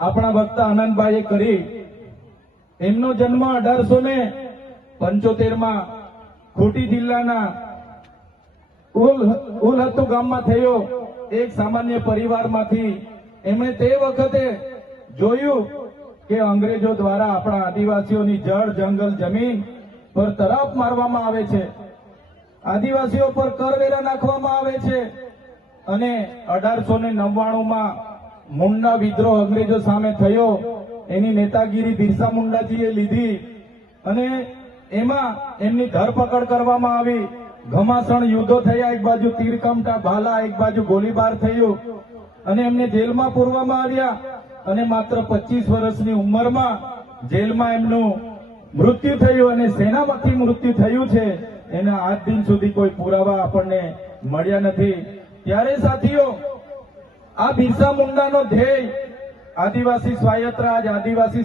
આપણા વક્તા આનંદભાઈએ કરી. એમનો જન્મ 1875 ખૂંટી જિલ્લાના ઉલહત્તુ ગામમાં થયો. એક સામાન્ય પરિવારમાંથી એમણે તે વખતે જોયું કે અંગ્રેજો દ્વારા આપણા આદિવાસીઓની જળ જંગલ જમીન પર તરાપ મારવામાં આવે છે, આદિવાસીઓ પર કરવેરા નાખવામાં આવે છે. અને 1899માં મુંડા વિદ્રોહ અંગ્રેજો સામે થયો. એની નેતાગીરી બિરસા મુંડાજીએ લીધી અને એમાં એમની ધરપકડ કરવામાં આવી. ઘમાસણ યુદ્ધો થયા, એક બાજુ તીરકામઠા ભાલા, એક બાજુ ગોળીબાર થયું અને એમને જેલમાં પૂરવામાં આવ્યા. અને માત્ર 25 વર્ષની ઉંમરમાં જેલમાં એમનું મૃત્યુ થયું અને સેનામાંથી મૃત્યુ થયું છે. એના આજ દિન સુધી કોઈ પુરાવા આપણને મળ્યા નથી. ત્યારે સાથીઓ, આ બિરસા મુંડાનો ધ્યેય આદિવાસી સ્વાયત્ત રાજ, આદિવાસી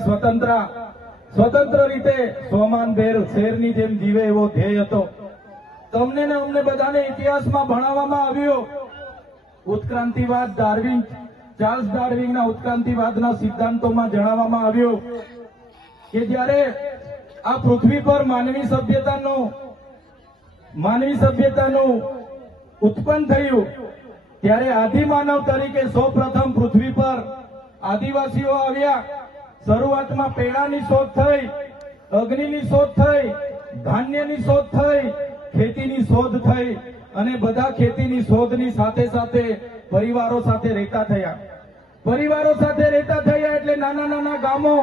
સ્વતંત્ર રીતે સ્વમાનભેર શેરની જેમ જીવે એવો ધ્યેય હતો. તમને ને અમને બધાને ઇતિહાસમાં ભણાવવામાં આવ્યો. ઉત્ક્રાંતિવાદ, ચાર્લ્સ ડાર્વિનના ઉત્ક્રાંતિવાદના સિદ્ધાંતોમાં જણાવવામાં આવ્યું કે જ્યારે આ પૃથ્વી પર માનવી સભ્યતાનું ઉત્પન્ન થયું ત્યારે આદિમાનવ તરીકે સૌપ્રથમ પૃથ્વી પર આદિવાસીઓ આવ્યા. શરૂઆતમાં પેડાની શોધ થઈ, અગ્નિની શોધ થઈ, ધાન્યની શોધ થઈ, ખેતીની શોધ થઈ અને બધા ખેતીની શોધની સાથે સાથે પરિવારો સાથે રહેતા થયા. એટલે નાના નાના ગામો,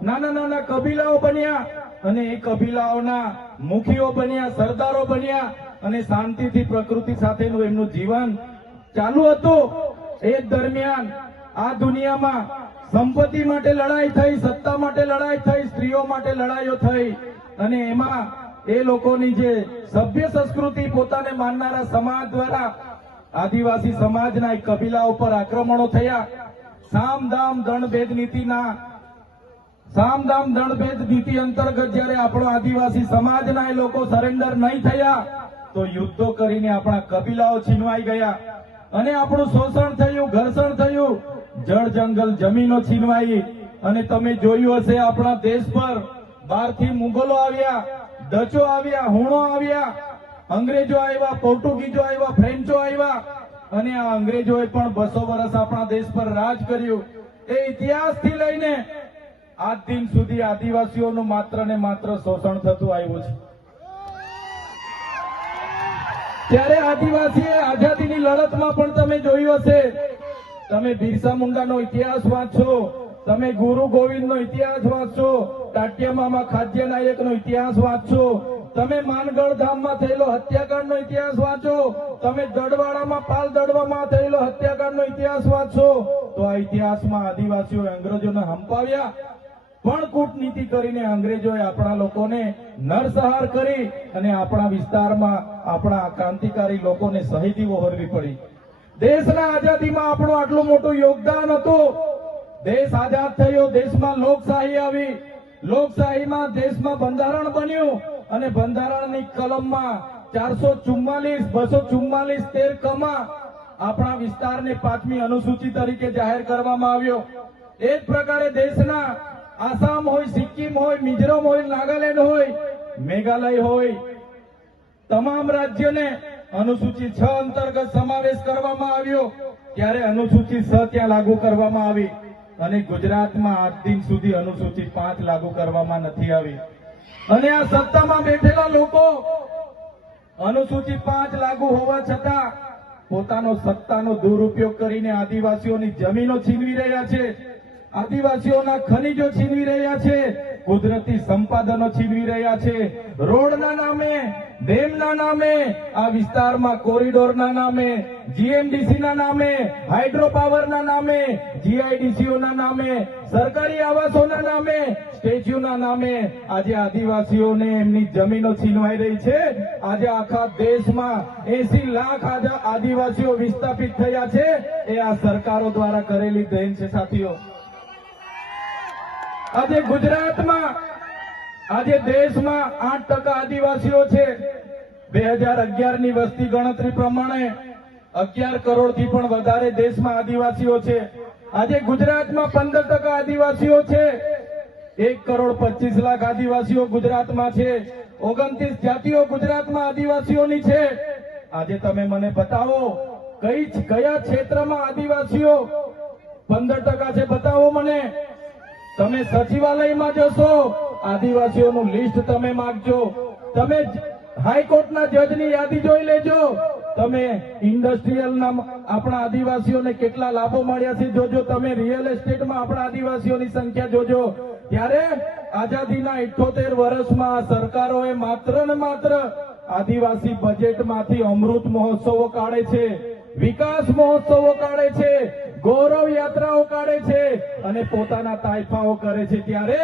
નાના નાના કબીલાઓ બન્યા અને એ કબીલાઓના મુખીઓ બન્યા, સરદારો બન્યા અને શાંતિથી પ્રકૃતિ સાથેનું એમનું જીવન ચાલુ હતું. એ દરમિયાન આ દુનિયામાં સંપત્તિ માટે લડાઈ થઈ, સત્તા માટે લડાઈ થઈ, સ્ત્રીઓ માટે લડાઈઓ થઈ અને એમાં એ લોકોની જે સભ્ય સંસ્કૃતિ પોતાને માનનારા સમાજ દ્વારા આદિવાસી સમાજના એક કબીલા ઉપર આક્રમણો થયા. સામદામ દંડભેદ નીતિ અંતર્ગત જ્યારે આપણો આદિવાસી સમાજના એ લોકો સરેન્ડર નહીં થયા તો યુદ્ધો કરીને આપણા કબીલાઓ છીનવાઈ ગયા અને આપણું શોષણ થયું, ઘર્ષણ થયું, જળ જંગલ જમીનો છીનવાઈ. અને તમે જોયું હશે આપણા દેશ પર બહારથી મુગલો આવ્યા, ડચો આવ્યા, હુણો આવ્યા, અંગ્રેજો આવ્યા, પોર્ટુગીઝો આવ્યા, ફ્રેન્ચો આવ્યા અને આ અંગ્રેજોએ પણ 200 વર્ષ આપણા દેશ પર રાજ કર્યું. એ ઇતિહાસથી લઈને આજ દિન સુધી આદિવાસીઓનું માત્ર ને માત્ર શોષણ થતું આવ્યું છે. ત્યારે આદિવાસીએ આઝાદીની લડતમાં પણ તમે જોયું હશે, તમે બિરસા મુંડાનો ઇતિહાસ વાંચશો, તમે ગુરુ ગોવિંદનો ઇતિહાસ વાંચશો, ટાટિયા મામા ખાદ્ય નાયકનો ઇતિહાસ વાંચશો, તમે માનગઢ ધામમાં થયેલો હત્યાકાંડનો ઇતિહાસ વાંચો, તમે દડવાડામાં પાલ દડવામાં થયેલો હત્યાકાંડનો ઇતિહાસ વાંચો, તો આ ઇતિહાસમાં આદિવાસીઓએ અંગ્રેજોને હંપાવ્યા પણ કૂટનીતિ કરીને અંગ્રેજોએ આપણા લોકોને નરસંહાર કરી અને આપણા વિસ્તારમાં આપણા ક્રાંતિકારી લોકોને શહીદી વહોરવી પડી. દેશના આઝાદીમાં આપણું આટલું મોટું યોગદાન હતું. દેશ આઝાદ થયો, દેશમાં લોકશાહી આવી, લોકશાહીમાં દેશમાં બંધારણ બન્યું અને બંધારણની કલમમાં 444, 244, 13 કમાં આપણા વિસ્તારને 5મી અનુસૂચિ તરીકે જાહેર કરવામાં આવ્યો. એ જ પ્રકારે દેશના આસામ હોય, સિક્કિમ હોય, મિઝોરમ હોય, નાગાલેન્ડ હોય, મેઘાલય હોય, તમામ રાજ્યોને અનુસૂચિ 6 અંતર્ગત સમાવેશ કરવામાં આવ્યો. ત્યારે અનુસૂચિ 6 ત્યાં લાગુ કરવામાં આવી અને ગુજરાતમાં આજ દિન સુધી અનુસૂચિ 5 લાગુ કરવામાં નથી આવી. અને આ સત્તામાં બેઠેલા લોકો અનુસૂચિ 5 લાગુ હોવા છતાં પોતાનો સત્તાનો દુરુપયોગ કરીને આદિવાસીઓની જમીનો છીનવી રહ્યા છે, આદિવાસીઓના ખનીજો છીનવી રહ્યા છે, કુદરતી સંપાદનો છીનવી રહ્યા છે. રોડના નામે, ડેમના નામે, આ વિસ્તારમાં કોરિડોરના નામે, જીએમડીસીના નામે, હાઇડ્રો પાવરના નામે, જીઆઈડીસીઓના નામે, સરકારી આવાસોના નામે, સ્ટેચ્યુના નામે આજે આદિવાસીઓને એમની જમીનો છીનવાઈ રહી છે. આજે આખા દેશમાં 80 લાખ આદિવાસીઓ વિસ્થાપિત થયા છે. એ આ સરકારો દ્વારા કરેલી દેન છે સાથીઓ. આજે ગુજરાતમાં, આજે દેશમાં 8% આદિવાસીઓ છે. 2011ની વસ્તી ગણતરી પ્રમાણે 11 કરોડથી પણ વધારે દેશમાં આદિવાસીઓ છે. આજે ગુજરાતમાં 15% આદિવાસીઓ છે. 1,25,00,000 આદિવાસીઓ ગુજરાતમાં છે. 29 જાતિઓ ગુજરાતમાં આદિવાસીઓની છે. આજે તમે મને બતાવો કયા ક્ષેત્રમાં આદિવાસીઓ 15% છે, બતાવો મને. તમે સચિવાલયમાં જશો, આદિવાસીઓનું લિસ્ટ તમે માંગજો. તમે હાઈકોર્ટના જજની યાદી જોઈ લેજો. તમે ઇન્ડસ્ટ્રીયલના આપણા આદિવાસીઓને કેટલા લાભો મળ્યા છે જોજો. તમે રિયલ એસ્ટેટમાં આપણા આદિવાસીઓની સંખ્યા જોજો. ત્યારે આઝાદીના 78 વર્ષમાં સરકારોએ માત્ર ને માત્ર આદિવાસી બજેટમાંથી અમૃત મહોત્સવો કાઢે છે, વિકાસ મહોત્સવો કાઢે છે, ગૌરવ યાત્રાઓ કાઢે છે અને પોતાના તાઇફાઓ કરે છે. ત્યારે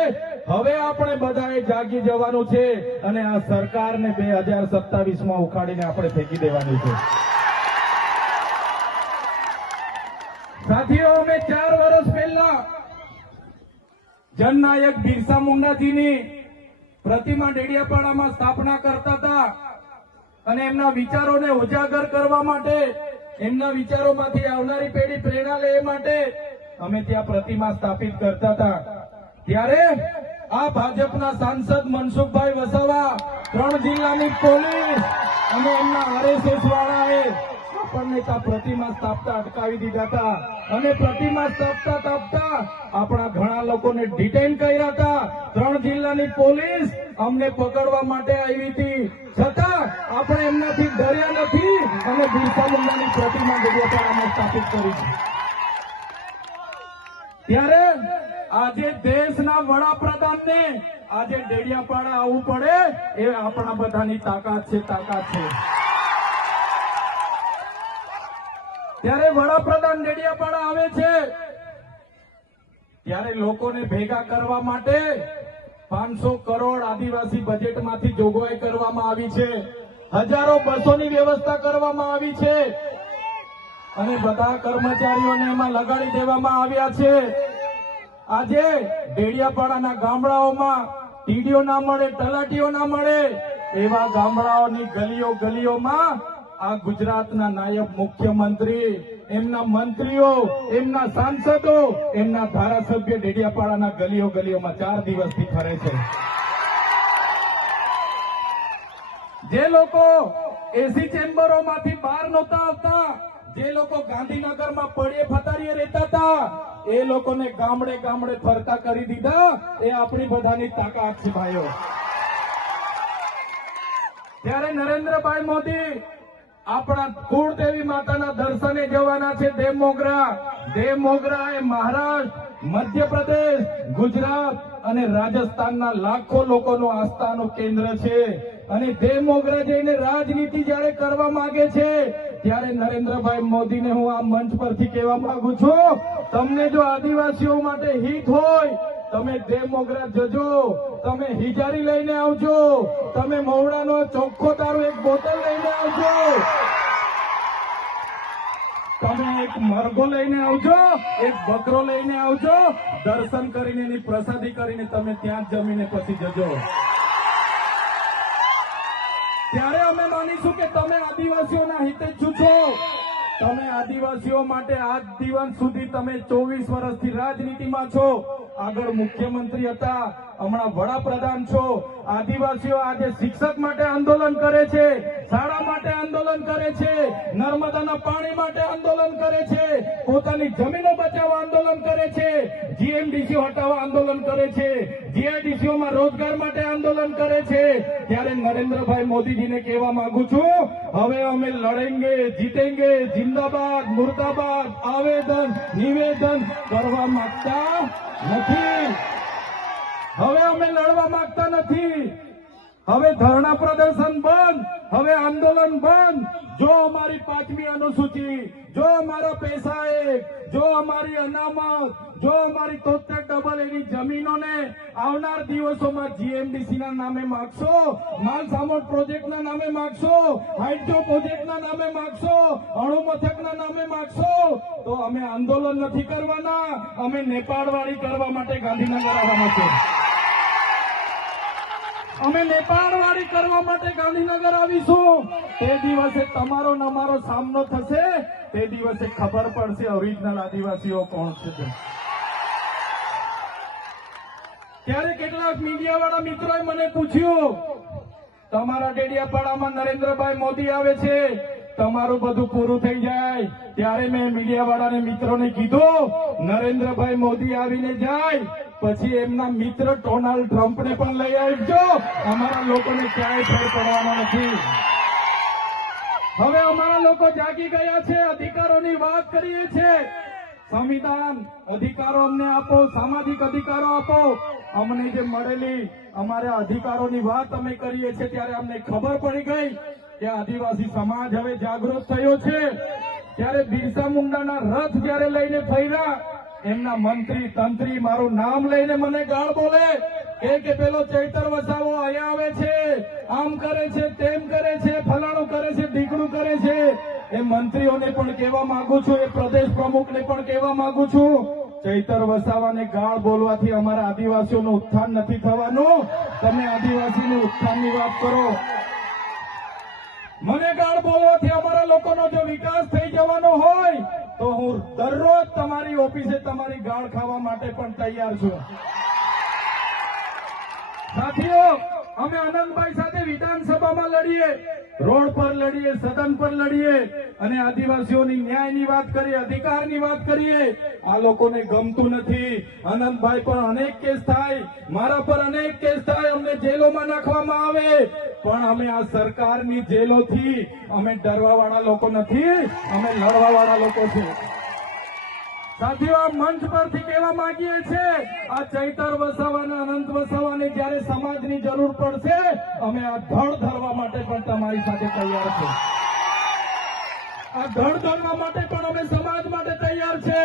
હવે આપણે બધાએ જાગી જવાનું છે અને આ સરકારને 2027માં ઉખાડીને આપણે ફેંકી દેવાની છે. સાથીઓ, અમે 4 વર્ષ પહેલા જનનાયક બિરસા મુંડાજીની પ્રતિમા ડેડિયાપાડામાં સ્થાપના કરતા હતા અને એમના વિચારોને ઉજાગર કરવા માટે, એમના વિચારોમાંથી આવનારી પેઢી પ્રેરણા લે એ માટે અમે ત્યાં પ્રતિમા સ્થાપિત કરતા હતા. ત્યારે આ ભાજપના સાંસદ મનસુખભાઈ વસાવા, 3 જિલ્લાની પોલીસ અને એમના આરએસએસ વાળાએ આપણને ત્યાં પ્રતિમા સ્થાપતા અટકાવી દીધા હતા અને પ્રતિમા સ્થાપતા આપણા ઘણા લોકોને ડિટેન કર્યા હતા. 3 જિલ્લાની પોલીસ અમને પકડવા માટે આવી હતી, છતાં આપણે એમનાથી ડર્યા નથી અને બિરસા મુંડાની પ્રતિમા ડેડિયાપાડામાં સ્થાપિત કરી છે. ત્યારે આજે દેશના વડાપ્રધાનને આજે ડેડિયાપાડા આવવું પડે એ આપણા બધાની તાકાત છે. ત્યારે વડાપ્રધાન ડેડિયાપાડા આવે છે ત્યારે લોકોને ભેગા કરવા માટે 500 કરોડ આદિવાસી બજેટમાંથી જોગવાઈ કરવામાં આવી છે. હજારો બસોની વ્યવસ્થા કરવામાં આવી છે અને બધા કર્મચારીઓને એમાં લગાડી દેવામાં આવ્યા છે. આજે ડેડિયાપાડાના ગામડાઓમાં ટીડીઓ ના મળે, તલાટીઓ ના મળે એવા ગામડાઓની ગલીઓમાં આ ગુજરાતના નાયબ મુખ્યમંત્રી, એમના મંત્રીઓ, એમના સાંસદો, એમના ધારાસભ્ય ડેડિયાપાડાના ગલીઓમાં 4 દિવસથી ફરે છે. જે લોકો એસી ચેમ્બરોમાંથી બહાર નહોતા આવતા, જે લોકો ગાંધીનગરમાં પડે ફતારીએ રહેતા હતા, એ લોકોને ગામડે ફરતા કરી દીધા. એ આપણી બધાની તાકાત છે ભાઈઓ. ત્યારે નરેન્દ્રભાઈ મોદી આપણા કુળદેવી માતાના દર્શને જવાના છે. દેવ મોગરા એ મહારાષ્ટ્ર, મધ્યપ્રદેશ, ગુજરાત અને રાજસ્થાનના લાખો લોકોનું આસ્થાનું કેન્દ્ર છે અને દેવ મોગરા જઈને રાજનીતિ જયારે કરવા માંગે છે ત્યારે નરેન્દ્રભાઈ મોદીને હું આ મંચ પરથી કહેવા માંગુ છું, તમને જો આદિવાસીઓ માટે હિત હોય તમે દેવ મોગરા જજો, તમે હિજારી લઈને આવજો, તમે મવડાનો ચોખ્ખો દારૂ 1 બોટલ લઈને આવજો, તમે એક મરઘો લઈને આવજો, એક બકરો લઈને આવજો. દર્શન કરીને એની પ્રસાદી કરીને તમે ત્યાં જ જમીને પછી જજો. ત્યારે અમે માનીશું કે તમે આદિવાસીઓના હિતેચ્છુ છો. તમે આદિવાસીઓ માટે આજ દિવસ સુધી તમે 24 વર્ષથી રાજનીતિમાં છો. આગળ મુખ્યમંત્રી હતા, હમણાં વડાપ્રધાન છો. આદિવાસીઓ આજે શિક્ષક માટે આંદોલન કરે છે, શાળા માટે આંદોલન કરે છે, નર્મદાના પાણી માટે આંદોલન કરે છે, પોતાની જમીનો બચાવવા આંદોલન કરે છે, જીએમડીસીઓ હટાવવા આંદોલન કરે છે, જીઆઈડીસીઓમાં રોજગાર માટે આંદોલન કરે છે. ત્યારે નરેન્દ્રભાઈ મોદીજીને કહેવા માંગુ છું, હવે અમે લડેંગે, જીતેંગે, જિંદાબાદ, મુર્દાબાદ આવેદન નિવેદન કરવા માંગતા નથી. હવે અમે લડવા માંગતા નથી. હવે ધરણા પ્રદર્શન બંધ, હવે આંદોલન બંધ. જો અમારી 5મી અનુસૂચિ, જો અમારા પૈસા, જો અમારી અનામત, જો અમારી 73 એની જમીનોને આવનાર દિવસોમાં જીએમડીસીના નામે માગશો, માલસામોટ પ્રોજેક્ટના નામે માગશો, હાઇડ્રો પ્રોજેક્ટના નામે માગશો, અણુ મથકના નામે માગશો, તો અમે આંદોલન નથી કરવાના, અમે નેપાળવાળી કરવા માટે ગાંધીનગર આવવાના છે. અમે નેપાળવાળી કરવા માટે ગાંધીનગર આવીશું. તે દિવસે તમારો ને અમારો સામનો થશે તે દિવસે ખબર પડશે ઓરિજિનલ આદિવાસીઓ કોણ છે તે. ત્યારે કેટલાક મીડિયાવાળા મિત્રોએ મને પૂછ્યું, તમારા ડેડિયાપાડામાં નરેન્દ્રભાઈ મોદી આવે છે, તમારું બધું પૂરું થઈ જાય. ત્યારે મેં મીડિયાવાળાને મિત્રોને કીધું, નરેન્દ્રભાઈ મોદી આવીને જાય પછી એમના મિત્ર ડોનાલ્ડ ટ્રમ્પને પણ લઈ આવજો. અમારા લોકોને ક્યાંય ફેર પડવાનો નથી. હવે અમારા લોકો જાગી ગયા છે, અધિકારોની વાત કરીએ છીએ. સંવિધાન અધિકારો અમને આપો, સામાજિક અધિકારો આપો. અમને જે મળેલી અમારા અધિકારોની વાત અમે કરીએ છીએ ત્યારે અમને ખબર પડી ગઈ કે આદિવાસી સમાજ હવે જાગૃત થયો છે. ત્યારે બિરસા મુંડાના રથ જયારે લઈને ફર્યા, એમના મંત્રી તંત્રી મારું નામ લઈને મને ગાળ બોલે કે પેલો ચૈતર વસાવો અહીંયા આવે છે, આમ કરે છે, તેમ કરે છે, ફલાણું કરે છે, ઢીકણું કરે છે. એ મંત્રીઓને પણ કહેવા માંગુ છું, એ પ્રદેશ પ્રમુખને પણ કહેવા માંગુ છું, ચૈતર વસાવાને ગાળ બોલવાથી અમારા આદિવાસીઓનું ઉત્થાન નથી થવાનું. તમે આદિવાસીનું ઉત્થાનની વાત કરો. મને ગાળ બોલવાથી અમારા લોકોનો જો વિકાસ થઈ જવાનો હોય તો હું દરરોજ તમારી ઓફિસે તમારી ગાળ ખાવા માટે પણ તૈયાર છું. સાથીઓ, અમે આનંદભાઈ સાથે વિધાનસભામાં લડીએ, રોડ પર લડીએ, સદન પર લડીએ અને આદિવાસીઓની ન્યાયની વાત કરીએ, અધિકારની વાત કરીએ. આ લોકોને ગમતું નથી. આનંદભાઈ પર અનેક કેસ થાય, મારા પર અનેક કેસ થાય, અમને જેલોમાં નાખવામાં આવે, પણ અમે આ સરકારની જેલોથી અમે ડરવાવાળા લોકો નથી, અમે લડવાવાળા લોકો છે. સાથીઓ, આ મંચ પરથી કહેવા માંગીએ છીએ, આ ચૈતર વસાવાને, અનંત વસાવાને જયારે સમાજની જરૂર પડશે અમે આ ધડ ધરવા માટે પણ તમારી સાથે તૈયાર છે. આ ધડ ધરવા માટે પણ અમે સમાજ માટે તૈયાર છે.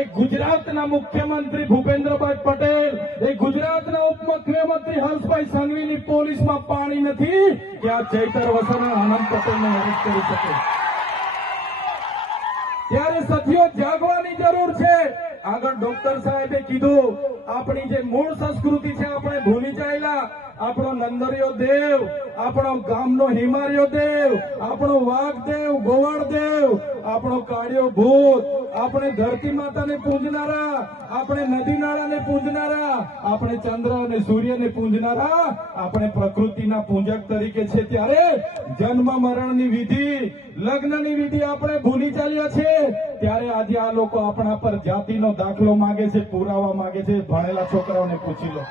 એક ગુજરાતના મુખ્યમંત્રી ભૂપેન્દ્રભાઈ પટેલ, એક ગુજરાતના ઉપમુખ્યમંત્રી હર્ષભાઈ સંઘવીની પોલીસમાં પાણી નથી કે આ ચૈતર વસાવા અનંત પટેલને અરેસ્ટ કરી શકે. ત્યારે સાથીઓ, જાગવાની જરૂર છે. આગળ ડોક્ટર સાહેબે કીધું, આપણી જે મૂળ સંસ્કૃતિ છે આપણે ભૂલી જાયેલા. આપણો નંદરિયો દેવ, આપણો ગામનો હિમારિયો દેવ, આપણો વાઘદેવ, ગોવાળદેવ, આપણો કાળિયો ભૂત, આપણે ધરતી માતાને પૂજનારા, આપણે નદી નાળાને પૂજનારા, આપણે ચંદ્ર અને સૂર્યને પૂજનારા, આપણે પ્રકૃતિના પૂજક તરીકે છે. ત્યારે જન્મ મરણની વિધિ, લગ્નની વિધિ આપણે ભૂલી ચાલ્યા છે. ત્યારે આજે આ લોકો આપણા પર જાતિનો દાખલો માંગે છે, પુરાવા માંગે છે. ભણેલા છોકરાઓને પૂછી લો.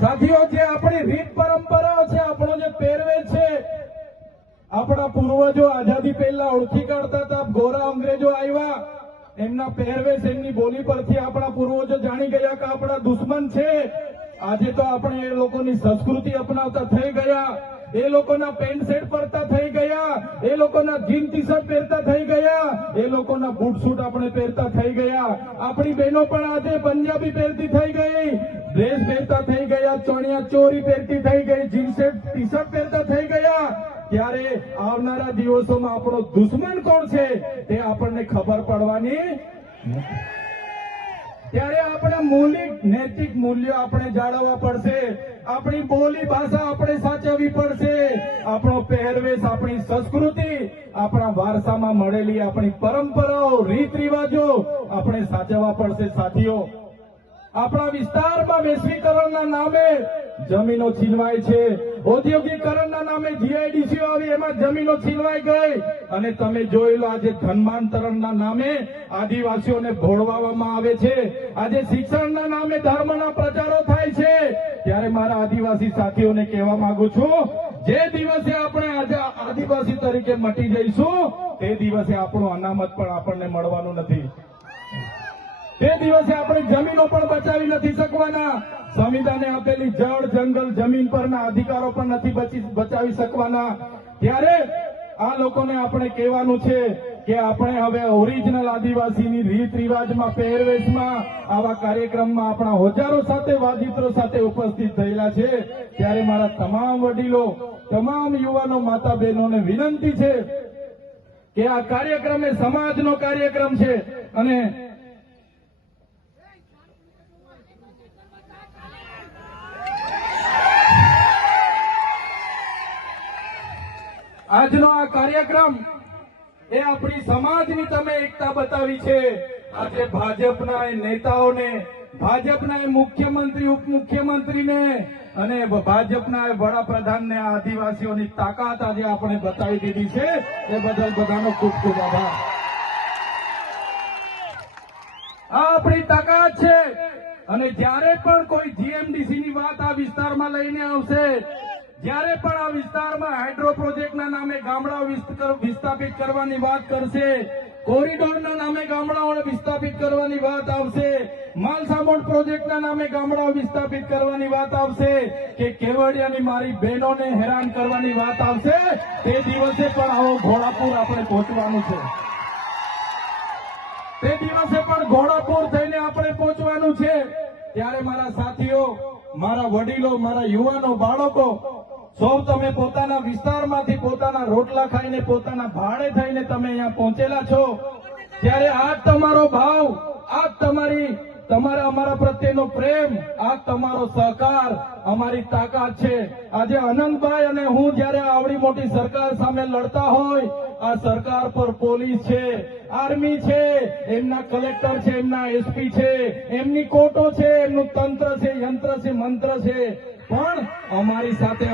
સાથીઓ, જે આપણી રીત પરંપરાઓ છે, આપણો જે પહેરવેશ છે, આપણા પૂર્વજો આઝાદી પહેલા ઓળખી કાઢતા હતા. ગોરા અંગ્રેજો આવ્યા, એમના પહેરવેશ, એમની બોલી પરથી આપણા પૂર્વજો જાણી ગયા કે આપણા દુશ્મન છે. આજે તો આપણે એ લોકોની સંસ્કૃતિ અપનાવતા થઈ ગયા, એ લોકોના પેન્ટ શર્ટ પહેરતા થઈ ગયા, એ લોકોના જીન ટી શર્ટ પહેરતા થઈ ગયા, એ લોકોના બૂટ સૂટ આપણે પહેરતા થઈ ગયા. આપણી બહેનો પણ આજે પંજાબી પહેરતી થઈ ગઈ, ડ્રેસ પહેરતા થઈ ગયા, ચણિયા ચોરી પહેરતી થઈ ગઈ, જીન્સ ટી શર્ટ પહેરતા થઈ ગયા. ત્યારે આવનારા દિવસોમાં આપણો દુશ્મન કોણ છે તે આપણને ખબર પડવાની નથી. ત્યારે આપણે મૌલિક નૈતિક મૂલ્યો આપણે જાળવવા પડશે. આપણી બોલી ભાષા આપણે સાચવવી પડશે. આપણો પહેરવેશ, આપણી સંસ્કૃતિ, આપણા વારસામાં મળેલી આપણી પરંપરાઓ, રીત રિવાજો આપણે સાચવવા પડશે. સાથીઓ, આપણા વિસ્તારમાં વૈશ્વિકરણના નામે જમીનો છીનવાય છે, ઔદ્યોગિકરણના નામે જીઆઈડીસીઓ આવી, એમાં જમીનો છીનવાઈ ગઈ. અને તમે જોઈ લો, આજે ધર્માંતરણના નામે આદિવાસીઓને ભોળવામાં આવે છે. આજે શિક્ષણના નામે ધર્મના પ્રચારો થાય છે. ત્યારે મારા આદિવાસી સાથીઓને કહેવા માંગુ છું, જે દિવસે આપણે આજે આદિવાસી તરીકે મટી જઈશું તે દિવસે આપણું અનામત પણ આપણને મળવાનું નથી. તે દિવસે આપણે જમીનો પણ બચાવી નથી શકવાના. સંવિધાને આપેલી જળ, જંગલ, જમીન પરના અધિકારો પણ નથી બચાવી શકવાના. ત્યારે આ લોકોને આપણે કહેવાનું છે કે આપણે હવે ઓરિજિનલ આદિવાસીની રીત રિવાજમાં, પહેરવેશમાં, આવા કાર્યક્રમમાં આપણા હોજારો સાથે, વાજિત્રો સાથે ઉપસ્થિત થયેલા છે. ત્યારે મારા તમામ વડીલો, તમામ યુવાનો, માતા બહેનોને વિનંતી છે કે આ કાર્યક્રમ એ સમાજનો કાર્યક્રમ છે અને આજનો આ કાર્યક્રમ એ આપણી સમાજની તમે એકતા બતાવી છે. આજે ભાજપના એ નેતાઓને, ભાજપના એ મુખ્યમંત્રી, ઉપમુખ્યમંત્રીને અને ભાજપના એ વડાપ્રધાનને આ આદિવાસીઓની તાકાત આજે આપણે બતાવી દીધી છે. એ બદલ બધાનો ખૂબ ખૂબ આભાર. આ આપણી તાકાત છે. અને જ્યારે પણ કોઈ જીએમડીસી ની વાત આ વિસ્તારમાં લઈને આવશે, જ્યારે પણ આ વિસ્તારમાં હાઇડ્રો પ્રોજેક્ટના નામે ગામડાઓ વિસ્થાપિત કરવાની વાત કરશે, કોરિડોરના નામે ગામડાઓને વિસ્થાપિત કરવાની વાત આવશે, માલસામોડ પ્રોજેક્ટના નામે ગામડાઓ વિસ્થાપિત કરવાની વાત આવશે, કે કેવડિયાની મારી બહેનોને હેરાન કરવાની વાત આવશે, તે દિવસે પણ આવો ઘોડાપુર આપણે પહોંચવાનું છે. તે દિવસે પણ ઘોડાપુર થઈને આપણે પહોંચવાનું છે. ત્યારે મારા સાથીઓ, મારા વડીલો, મારા યુવાનો, બાળકો, સૌ તમે પોતાના વિસ્તારમાંથી પોતાના રોટલા ખાઈને, પોતાના ભાડે થઈને તમે અહીંયા પહોંચેલા છો. ત્યારે આ જ તમારો ભાવ, આ જ તમારા અમારા પ્રત્યેનો પ્રેમ, આ જ તમારો સહકાર અમારી તાકાત છે. આજે અનંતભાઈ અને હું જ્યારે આવડી મોટી સરકાર સામે લડતા હોય, આ સરકાર પર પોલીસ છે, આર્મી છે, એમના કલેક્ટર છે, એમના એસપી છે, એમની કોર્ટો છે, એમનું તંત્ર છે, યંત્ર છે, મંત્ર છે, પણ અમારી સાથે